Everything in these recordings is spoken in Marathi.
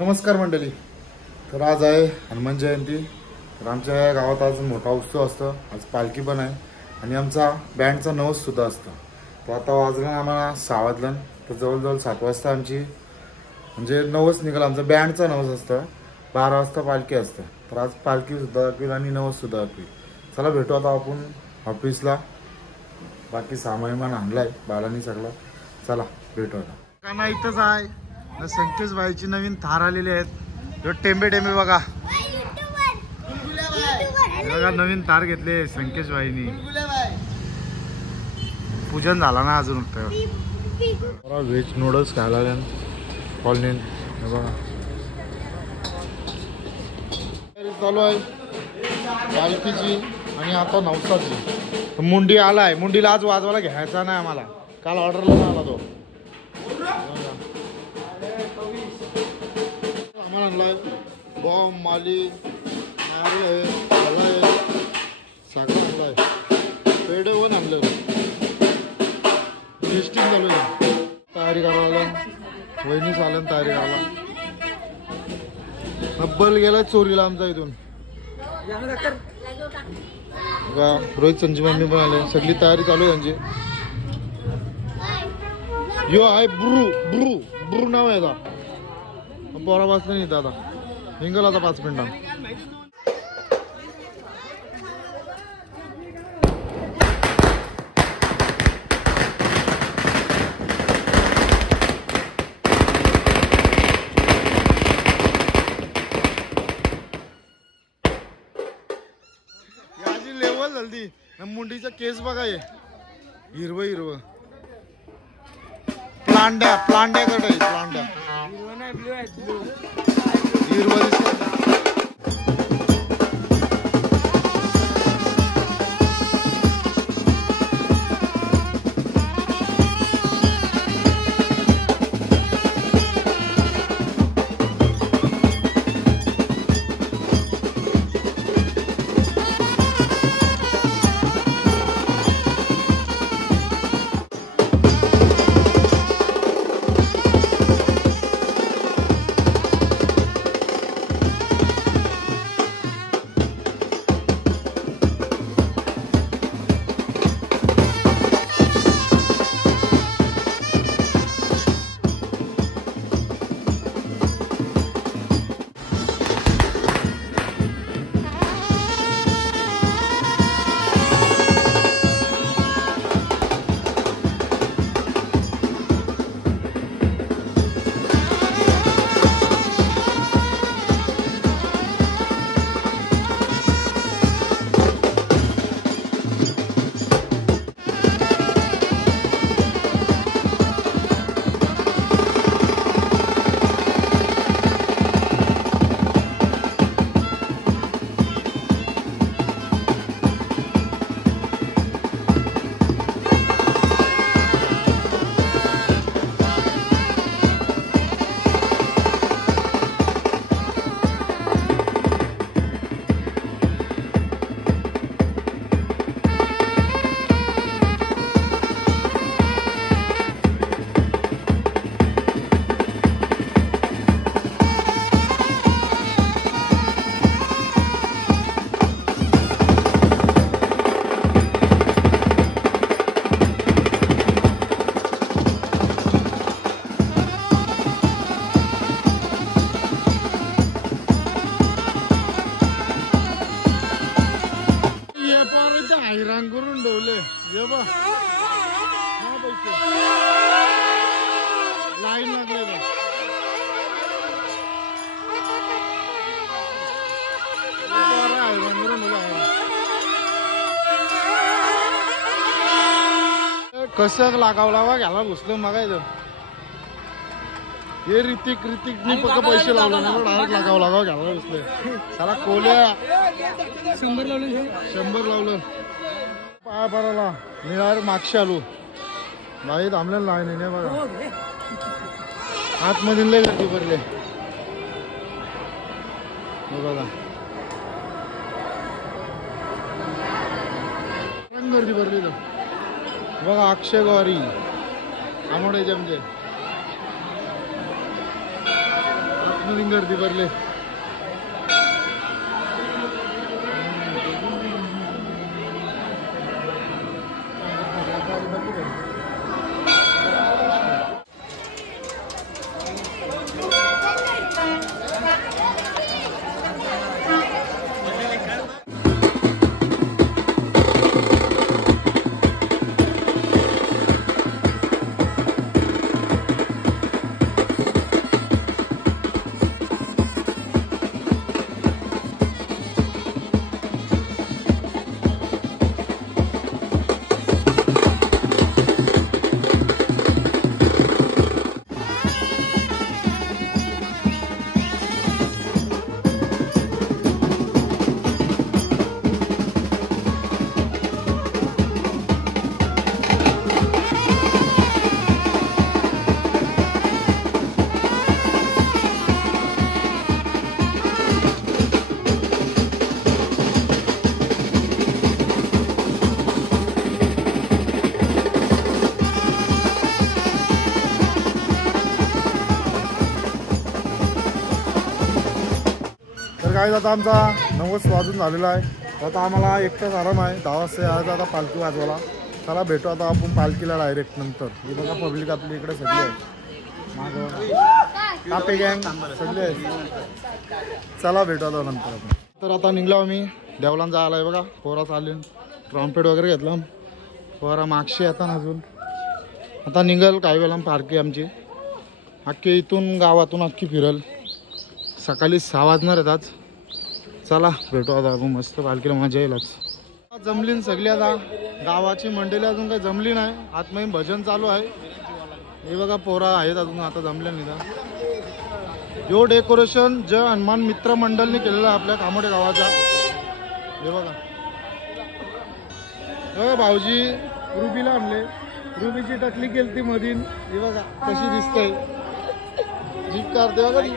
नमस्कार मंडळी. तर आज आहे हनुमान जयंती. तर आमच्या गावात आज मोठा उत्सव असतो. आज पालखी पण आहे आणि आमचा बँडचा नवस सुद्धा असतो. तर आता वाजलं आम्हाला 6 वाजलं. तर जवळजवळ 7 वाजता आमची म्हणजे नवस निघाला. आमचा बँडचा नवस असतं. 12 वाजता पालखी असते. तर आज पालखी सुद्धा दाखवेल आणि नवस सुद्धा दाखवेल. चला भेटू आता आपण ऑफिसला. बाकी सामान आणलाय बालांनी सगळं. चला भेटू आता. काना इथंच आहे. संकेश भाईची नवीन थार आलेली आहेत. टेंबे टेंबे बघा बघा नवीन थार घेतले संकेश भाईनी. पूजन झाला ना अजून. व्हेज नूडल्स खायला कॉलनी बघा चालू आहे पालखीची आणि आता नवसाची. मुंडी आलाय. मुंडीला आज वाजवायला घ्यायचा नाही आम्हाला. काल ऑर्डरला आला तो. सामान आणलाय. बॉम्ब माली नारळ आहे, फळं आहे, साखर आणलाय, पेढे पण आणलं. टेस्टिंग चालू आहे. तयारी करायला वहिनीच आल्या तयारी करायला. नब्बल गेला चोरीला आमचा इथून. रोहित संजी मम्मी पण आले. सगळी तयारी चालू आहे त्यांची. यो आहे ब्रू ब्रू ब्रू नाव आहे. बोरा वाजता नाही दादा हिंगल आता 5 मिनिटां. याची लेवल झाली. मुंडीचा केस बघा. हिरवं हिरवं प्लांड्या प्लांड्याकडे प्लांड्या हिरवं दिसत. हैराण करून ठेवले. लाईन लागले. हैराण करून कसं लागावला घ्यायला घुसलं मगा. इथं हे ऋतिक फक्त पैसे लावले ना. डायरेक्ट लागाव घ्यायला घुसले. साला कोल्या 100 लावलं. पाया पडायला मी डायरेक्ट मागशी आलो. नाही थांबलेलं नाही बघा. आतमध्ये लय गर्दी भरले बघा. गर्दी भरली तर बघा. अक्षय गौरी आमोडे जमजे मध्ये गर्दी भरले. तर काय आता आमचा 9 वाजून झालेला आहे. आता आम्हाला 1 तास आराम आहे. 10 वाजता यायचं आता पालखी वाजवायला. चला भेटू आता आपण पालखीला डायरेक्ट नंतर. ही बघा पब्लिक आपली इकडे सगळी आहे. मागं कापे गँग सगळे आहे. चला भेटू आता नंतर आपण. तर आता निघलो आम्ही देवलांना जायला आहे. बघा पोरा चालले ट्रॉम्पेट वगैरे घेतलं. पोरा मागशी येतात अजून. आता निघल काही वेळा पालखी आमची अख्खी इथून गावातून अख्खी फिरल. सकाळी 6 वाजणार आहेत आज. चला भेटू आता आपण मस्त पालखीला मजा येईलच. जमलीन सगळी आता गावाची मंडळी अजून काही जमली नाही. आतमध्ये भजन चालू आहे. हे बघा पोरा आहेत अजून आता जमले नाही. जो डेकोरेशन जे हनुमान मित्र मंडळनी केलेलं आहे आपल्या कामोडे गावाचा. हे बघा भाऊजी रुबीला आणले. रुबीची टकली केली ती मधीन. हे बघा कशी दिसते जीप काढते बघा ती.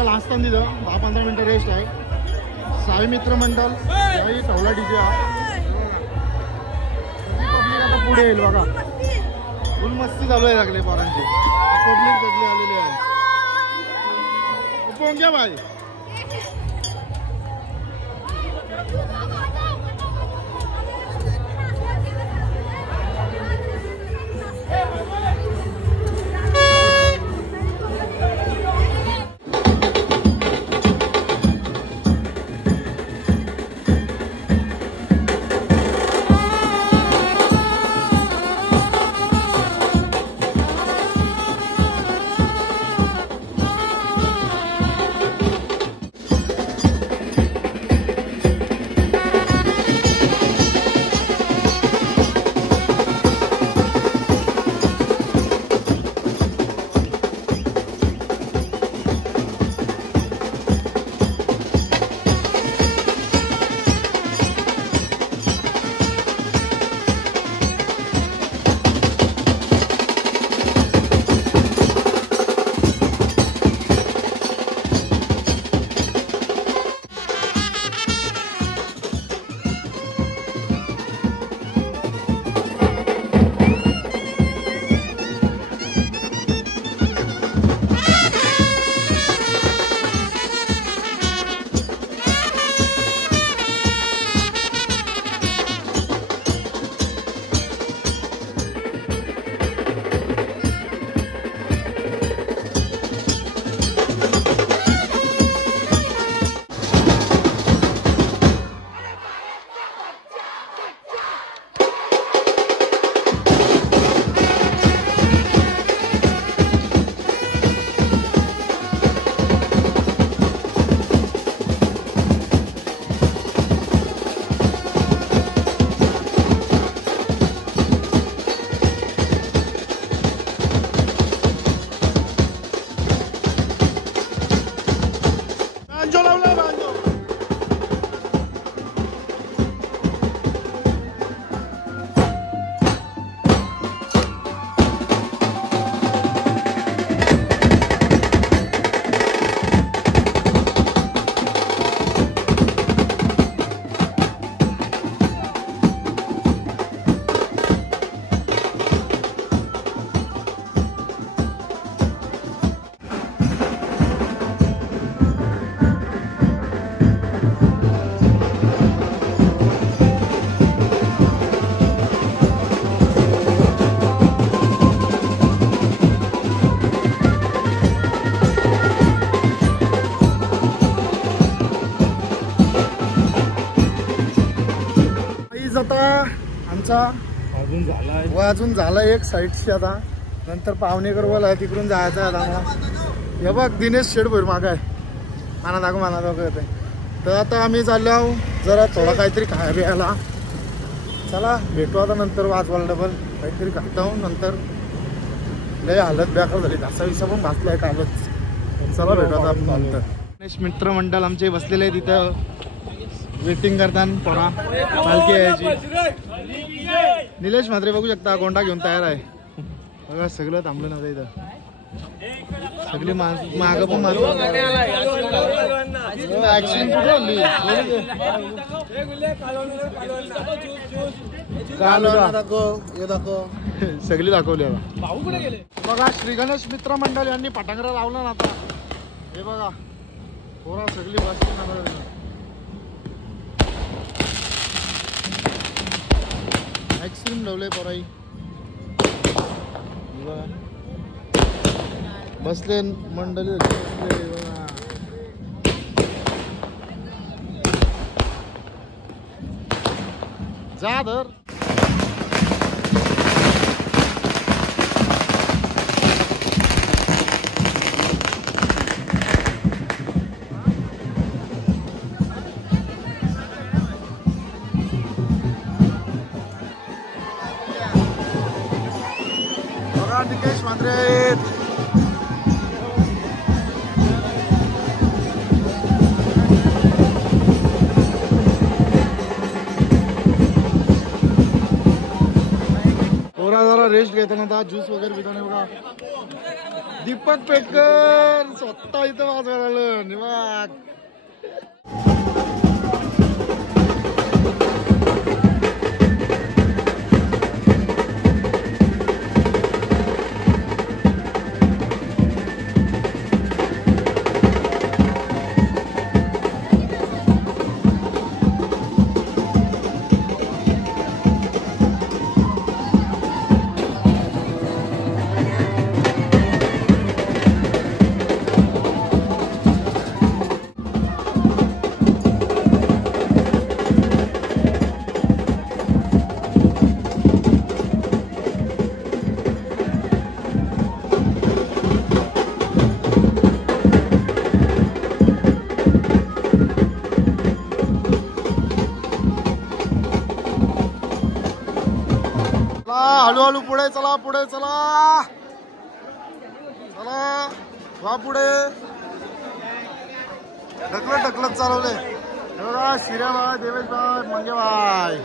का लास्ट टाइम दिलं 10-15 मिनिटं रेस्ट आहे. साई मित्र मंडळ साई ठवला डीजे आता पुढे येईल बघा. फुल मस्ती चालू आहे लागले पोरांची. पब्लिक सगळी आलेली आहे. पोंग्या भाई आता आमचा अजून झाला एक साईडशी. आता नंतर पावणेकर बोला तिकडून जायचं आहे आम्हाला. हे बघ दिनेश शेडभर माग आहे. माना दाखव येते. तर आता आम्ही चाललो आहो जरा थोडा काहीतरी खायला प्यायला. चला भेटू आता नंतर वाजवायला डबल काहीतरी खातो. नंतर लय हालत बेकार झाली. घासा विसा पण घासलाय कालच. चला भेटू आता नंतर. गणेश मित्र मंडळ आमचे बसलेले आहे तिथं वेटिंग करताना. पोरा पालखी यायची. निलेश म्हात्रे बघू शकता गोंडा घेऊन तयार आहे बघा. सगळं थांबलं नव्हतं इथं. सगळी माग पण मारू सगळी दाखवली आता बघा. श्री गणेश मित्र मंडळ यांनी पटांगरा लावला ना आता. हे बघा पोरा सगळी बसली. आईस्क्रीम लावलंय पोराई. बसले मंडळी जा धर. निकेश म्हात्रे पोरा जरा रेस्ट घेताना ज्यूस वगैरे पिताना बघा. दीपक पेटकर स्वतः इथं वाजवायला आलं निवाक. हळूहळू पुढे चला पुढे चला चला वा पुढे ढकलत ढकलत चालवले बघा. शिर्या बाय देवेश बाय मंगे बाय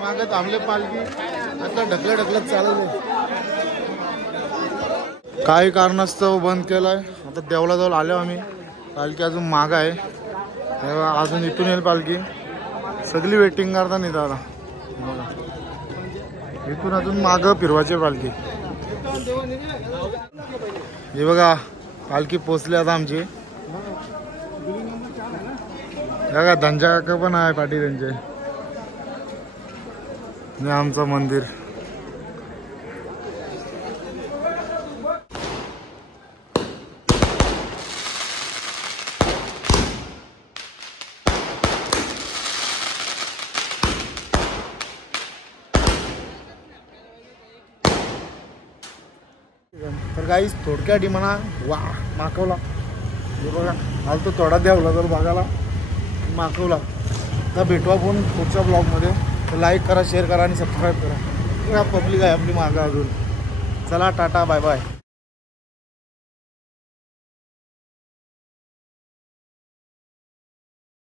मागे थांबले पालखी आता ढकलत ढकलत चालवले. काही कारणास्तव बंद केलाय. आता देवळाजवळ आलो आम्ही. पालखी अजून माग आहे तेव्हा अजून इथून येईल पालखी. सगळी वेटिंग करता नाही दादा. इथून अजून माग फिरवायची पालखी. हे बघा पालखी पोचली आता आमची. बघा धनजा काका पण आहे पाठी त्यांचे. हे आमचं मंदिर. तर काही थोडक्या म्हणा वा माकवला. हे बघा आज तो थोडा द्यावला तर बघायला माकवला. तर भेटू आपण पुढच्या ब्लॉगमध्ये. तर लाईक करा शेअर करा आणि सबस्क्राईब करा. पब्लिक आहे आपली मागं अजून. चला टाटा बाय बाय.